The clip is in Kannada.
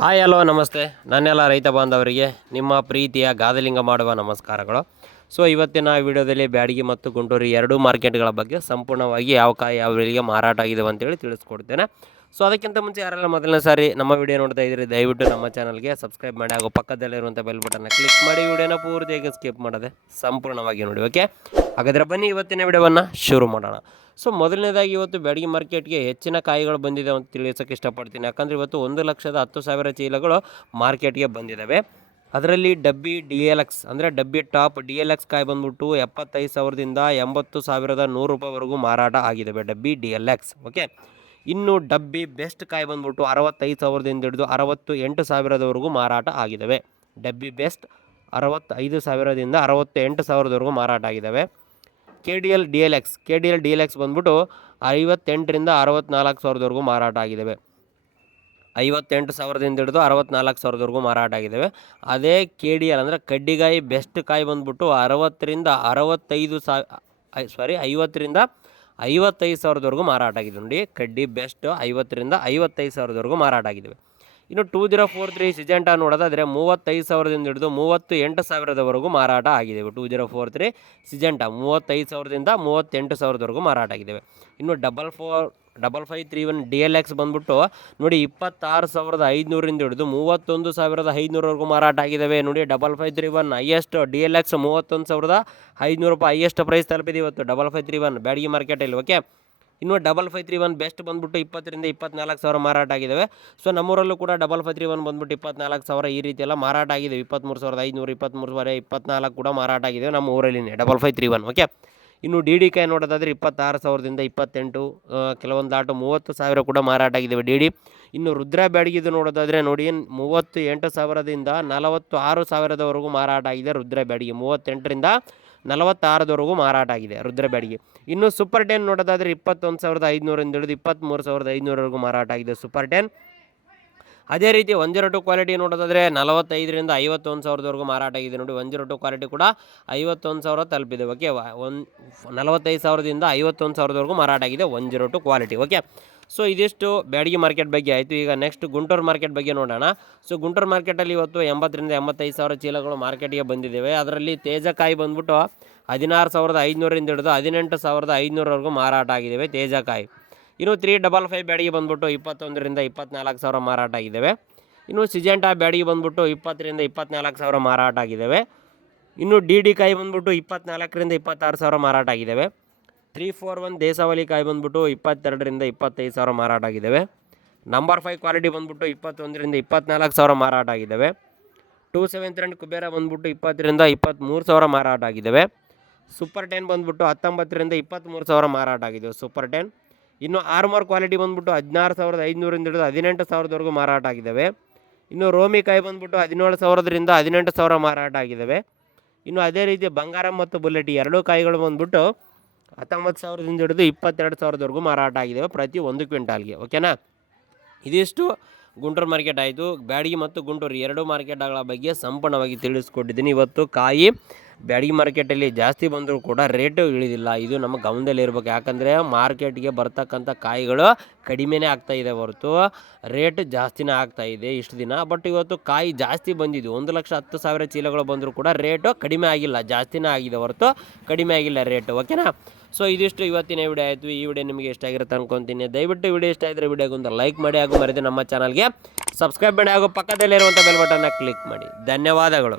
ಹಾಯ್ ಹಲೋ ನಮಸ್ತೆ. ನನ್ನೆಲ್ಲ ರೈತ ಬಾಂಧವರಿಗೆ ನಿಮ್ಮ ಪ್ರೀತಿಯ ಗಾದಲಿಂಗ ಮಾಡುವ ನಮಸ್ಕಾರಗಳು. ಸೊ ಇವತ್ತಿನ ವಿಡಿಯೋದಲ್ಲಿ ಬ್ಯಾಡಗಿ ಮತ್ತು ಗುಂಟೂರು ಎರಡೂ ಮಾರ್ಕೆಟ್ಗಳ ಬಗ್ಗೆ ಸಂಪೂರ್ಣವಾಗಿ ಯಾವ ಕಾಯಿ ಯಾವ ಬೆಲೆಗೆ ಮಾರಾಟ ಆಗಿದೆ ಅಂತೇಳಿ ತಿಳಿಸ್ಕೊಡ್ತೇನೆ. ಸೊ ಅದಕ್ಕಿಂತ ಮುಂಚೆ ಯಾರೆಲ್ಲ ಮೊದಲನೇ ಸಾರಿ ನಮ್ಮ ವಿಡಿಯೋ ನೋಡ್ತಾ ಇದ್ದೀರಿ ದಯವಿಟ್ಟು ನಮ್ಮ ಚಾನಲ್ಗೆ ಸಬ್ಸ್ಕ್ರೈಬ್ ಮಾಡಿ ಹಾಗೂ ಪಕ್ಕದಲ್ಲಿರುವಂಥ ಬೆಲ್ ಬಟನ್ನ ಕ್ಲಿಕ್ ಮಾಡಿ ವಿಡಿಯೋನ ಪೂರ್ತಿಯಾಗಿ ಸ್ಕಿಪ್ ಮಾಡದೆ ಸಂಪೂರ್ಣವಾಗಿ ನೋಡಿ. ಓಕೆ, ಹಾಗಾದರೆ ಬನ್ನಿ ಇವತ್ತಿನ ವಿಡಿಯೋವನ್ನು ಶುರು ಮಾಡೋಣ. ಸೊ ಮೊದಲನೇದಾಗಿ ಇವತ್ತು ಬ್ಯಾಡಗಿ ಮಾರ್ಕೆಟ್ಗೆ ಹೆಚ್ಚಿನ ಕಾಯಿಗಳು ಬಂದಿದೆ ಅಂತ ತಿಳಿಸೋಕ್ಕೆ ಇಷ್ಟಪಡ್ತೀನಿ. ಯಾಕಂದರೆ ಇವತ್ತು 1,10,000 ಚೀಲಗಳು ಮಾರ್ಕೆಟ್ಗೆ ಬಂದಿದ್ದಾವೆ. ಅದರಲ್ಲಿ ಡಬ್ಬಿ DLX ಅಂದರೆ ಡಬ್ಬಿ ಟಾಪ್ DLX ಕಾಯಿ ಬಂದ್ಬಿಟ್ಟು 75,000ದಿಂದ 80,100 ರೂಪಾಯಿವರೆಗೂ ಮಾರಾಟ ಆಗಿದ್ದಾವೆ ಡಬ್ಬಿ DLX. ಓಕೆ, ಇನ್ನು ಡಬ್ಬಿ ಬೆಸ್ಟ್ ಕಾಯಿ ಬಂದ್ಬಿಟ್ಟು 65,000ದಿಂದ ಹಿಡಿದು 68,000ವರೆಗೂ ಮಾರಾಟ ಆಗಿದ್ದಾವೆ. ಡಬ್ಬಿ ಬೆಸ್ಟ್ 65,000ದಿಂದ 68,000ವರೆಗೂ ಮಾರಾಟ ಆಗಿದ್ದಾವೆ. KDL DLX ಬಂದ್ಬಿಟ್ಟು 58ರಿಂದ 64,000ವರೆಗೂ ಮಾರಾಟ ಆಗಿದ್ದಾವೆ. 58,000ದಿಂದ ಹಿಡಿದು 64,000ವರೆಗೂ ಮಾರಾಟ ಆಗಿದ್ದಾವೆ. ಅದೇ KDL ಅಂದರೆ ಕಡ್ಡಿಗಾಯಿ ಬೆಸ್ಟ್ ಕಾಯಿ ಬಂದ್ಬಿಟ್ಟು 50ರಿಂದ 55,000ವರೆಗೂ ಮಾರಾಟ ಆಗಿದೆ ನೋಡಿ. ಕಡ್ಡಿ ಬೆಸ್ಟ್ 50ರಿಂದ 55,000ವರೆಗೂ ಮಾರಾಟ ಆಗಿದ್ದಾವೆ. ಇನ್ನು 2043 ಸಿಜೆಂಟಾ ನೋಡೋದಾದರೆ 35,000ದಿಂದ ಹಿಡಿದು 38,000ವರೆಗೂ ಮಾರಾಟ ಆಗಿದ್ದಾವೆ. 2043 ಸಿಜೆಂಟಾ 35,000ದಿಂದ 38,000ವರೆಗೂ ಮಾರಾಟ ಆಗಿದ್ದಾವೆ. ಇನ್ನು 5531 DLX ಬಂದ್ಬಿಟ್ಟು ನೋಡಿ 26,500ರಿಂದ ಹಿಡಿದು 31,500ವರೆಗೂ ಮಾರಾಟ ಆಗಿದ್ದಾವೆ ನೋಡಿ. 5531 ಹೈಯೆಸ್ಟ್ DLX 31,500 ರೂಪಾಯಿ ಹೈಯೆಸ್ಟ್ ಪ್ರೈಸ್ ತಲುಪಿದೆ ಇವತ್ತು 5531 ಬ್ಯಾಡಗಿ ಮಾರ್ಕೆಟಲ್ಲಿ. ಓಕೆ, ಇನ್ನು 5531 ಬೆಸ್ಟ್ ಬಂದ್ಬಿಟ್ಟು 20ರಿಂದ 24,000 ಮಾರಾಟ ಆಗಿದ್ದಾವೆ. ಸೊ ನಮ್ಮೂರಲ್ಲೂ ಕೂಡ 5531 ಬಂದ್ಬಿಟ್ಟು 24,000 ಈ ರೀತಿ ಎಲ್ಲ ಮಾರಾಟ ಆಗಿದೆ. 23,500 23,000 24 ಕೂಡ ಮಾರಾಟ ಆಗಿದೆ ನಮ್ಮ ಊರಲ್ಲಿನೇ 5531. ಓಕೆ, ಇನ್ನು DD ಕಾಯಿ ನೋಡೋದಾದರೆ 26,000ದಿಂದ 28 ಕೆಲವೊಂದು ಲಾಟು 30,000 ಕೂಡ ಮಾರಾಟ ಆಗಿದ್ದಾವೆ DD. ಇನ್ನು ರುದ್ರ ಬ್ಯಾಡಗಿದು ನೋಡೋದಾದರೆ ನೋಡಿ 38,000ದಿಂದ 46,000ವರೆಗೂ ಮಾರಾಟ ಆಗಿದೆ ರುದ್ರ ಬ್ಯಾಡಗಿ. 38ರಿಂದ 46ವರೆಗೂ ಮಾರಾಟ ಆಗಿದೆ ರುದ್ರ ಬ್ಯಾಡಗಿ. ಇನ್ನು ಸೂಪರ್ 10 ನೋಡೋದಾದರೆ 21,500ರಿಂದ ಹಿಡಿದು 23,500ವರೆಗೂ ಮಾರಾಟ ಆಗಿದೆ ಸೂಪರ್ 10. ಅದೇ ರೀತಿ 102 ಕ್ವಾಲಿಟಿ ನೋಡೋದಾದರೆ 45ರಿಂದ 51,000ವರೆಗೂ ಮಾರಾಟ ಆಗಿದೆ ನೋಡಿ. 102 ಕ್ವಾಲಿಟಿ ಕೂಡ 51,000 ತಲುಪಿದೆ. ಓಕೆ, 45,000ದಿಂದ 51,000ವರೆಗೂ ಮಾರಾಟ ಆಗಿದೆ 102 ಕ್ವಾಲಿಟಿ. ಓಕೆ, ಸೊ ಇದಿಷ್ಟು ಬ್ಯಾಡಗಿ ಮಾರ್ಕೆಟ್ ಬಗ್ಗೆ ಆಯಿತು. ಈಗ ನೆಕ್ಸ್ಟ್ ಗುಂಟೂರು ಮಾರ್ಕೆಟ್ ಬಗ್ಗೆ ನೋಡೋಣ. ಸೊ ಗುಂಟೂರು ಮಾರ್ಕೆಟಲ್ಲಿ ಇವತ್ತು 80ರಿಂದ 85,000 ಚೀಲಗಳು ಮಾರ್ಕೆಟಿಗೆ ಬಂದಿದ್ದಾವೆ. ಅದರಲ್ಲಿ ತೇಜಕಾಯಿ ಬಂದ್ಬಿಟ್ಟು 16,500ರಿಂದ ಹಿಡಿದು 18,500ವರೆಗೂ ಮಾರಾಟ ಆಗಿದ್ದಾವೆ ತೇಜಕಾಯಿ. ಇನ್ನು 355 ಬ್ಯಾಡಗಿ ಬಂದ್ಬಿಟ್ಟು 21ರಿಂದ 24,000 ಮಾರಾಟ ಆಗಿದ್ದಾವೆ. ಇನ್ನು ಸಿಜೆಂಟಾ ಬ್ಯಾಡಗಿ ಬಂದ್ಬಿಟ್ಟು 20ರಿಂದ 24,000 ಮಾರಾಟ ಆಗಿದ್ದಾವೆ. ಇನ್ನು DD ಕಾಯಿ ಬಂದ್ಬಿಟ್ಟು 24ರಿಂದ 26,000 ಮಾರಾಟ ಆಗಿದ್ದಾವೆ. 341 ದೇಶಾವಳಿ ಕಾಯಿ ಬಂದ್ಬಿಟ್ಟು 22ರಿಂದ 25,000 ಮಾರಾಟ ಆಗಿದ್ದಾವೆ. ನಂಬರ್ 5 ಕ್ವಾಲಿಟಿ ಬಂದ್ಬಿಟ್ಟು 21ರಿಂದ 24,000 ಮಾರಾಟ ಆಗಿದ್ದಾವೆ. 272 ಕುಬೇರ ಬಂದ್ಬಿಟ್ಟು 20ರಿಂದ 23,000 ಮಾರಾಟ ಆಗಿದ್ದಾವೆ. ಸೂಪರ್ 10 ಬಂದ್ಬಿಟ್ಟು 19ರಿಂದ 23,000 ಮಾರಾಟ ಆಗಿದ್ದಾವೆ ಸೂಪರ್ 10. ಇನ್ನು ಆರ್ಮೋರ್ ಕ್ವಾಲಿಟಿ ಬಂದ್ಬಿಟ್ಟು 16,500ರಿಂದ ಹಿಡಿದು 18,000ವರೆಗೂ ಮಾರಾಟ ಆಗಿದ್ದಾವೆ. ಇನ್ನು ರೋಮಿ ಕಾಯಿ ಬಂದ್ಬಿಟ್ಟು 17,000ರಿಂದ 18,000 ಮಾರಾಟ ಆಗಿದ್ದಾವೆ. ಇನ್ನು ಅದೇ ರೀತಿ ಬಂಗಾರ ಮತ್ತು ಬುಲೆಟ್ ಎರಡೂ ಕಾಯಿಗಳು ಬಂದ್ಬಿಟ್ಟು 19,000ದಿಂದ ಹಿಡಿದು 22,000ವರೆಗೂ ಮಾರಾಟ ಆಗಿದ್ದಾವೆ ಪ್ರತಿ 1 ಕ್ವಿಂಟಾಲ್ಗೆ. ಓಕೆನಾ, ಇದಿಷ್ಟು ಗುಂಟೂರು ಮಾರ್ಕೆಟ್ ಆಯಿತು. ಬ್ಯಾಡಗಿ ಮತ್ತು ಗುಂಟೂರು ಎರಡೂ ಮಾರ್ಕೆಟ್ಗಳ ಬಗ್ಗೆ ಸಂಪೂರ್ಣವಾಗಿ ತಿಳಿಸ್ಕೊಟ್ಟಿದ್ದೀನಿ. ಇವತ್ತು ಕಾಯಿ ಬ್ಯಾಡಗಿ ಮಾರ್ಕೆಟಲ್ಲಿ ಜಾಸ್ತಿ ಬಂದರೂ ಕೂಡ ರೇಟು ಇಳಿದಿಲ್ಲ. ಇದು ನಮ್ಮ ಗಮನದಲ್ಲಿ ಇರಬೇಕು. ಯಾಕಂದರೆ ಮಾರ್ಕೆಟ್ಗೆ ಬರ್ತಕ್ಕಂಥ ಕಾಯಿಗಳು ಕಡಿಮೆನೇ ಆಗ್ತಾಯಿದೆ ಹೊರತು ರೇಟ್ ಜಾಸ್ತಿನೇ ಆಗ್ತಾಯಿದೆ ಇಷ್ಟು ದಿನ. ಬಟ್ ಇವತ್ತು ಕಾಯಿ ಜಾಸ್ತಿ ಬಂದಿದ್ದು 1,10,000 ಚೀಲಗಳು ಬಂದರೂ ಕೂಡ ರೇಟು ಕಡಿಮೆ ಆಗಿಲ್ಲ, ಜಾಸ್ತಿನೇ ಆಗಿದೆ ಹೊರತು ಕಡಿಮೆ ಆಗಿಲ್ಲ ರೇಟು. ಓಕೆನಾ, ಸೊ ಇದಿಷ್ಟು ಇವತ್ತಿನ ವಿಡಿಯೋ ಆಯಿತು. ಈ ವಿಡಿಯೋ ನಿಮಗೆ ಇಷ್ಟ ಆಗಿರುತ್ತೆ ಅನ್ಕೊತೀನಿ. ದಯವಿಟ್ಟು ವಿಡಿಯೋ ಇಷ್ಟ ಆಗಿದ್ರೆ ವಿಡಿಯೋಗೊಂದು ಲೈಕ್ ಮಾಡಿ ಹಾಗೂ ಮರೆಯದೆ ನಮ್ಮ ಚಾನಲ್ಗೆ ಸಬ್ಸ್ಕ್ರೈಬ್ ಮಾಡಿ ಹಾಗೂ ಪಕ್ಕದಲ್ಲಿರುವಂಥ ಬೆಲ್ ಬಟನ್ನ ಕ್ಲಿಕ್ ಮಾಡಿ. ಧನ್ಯವಾದಗಳು.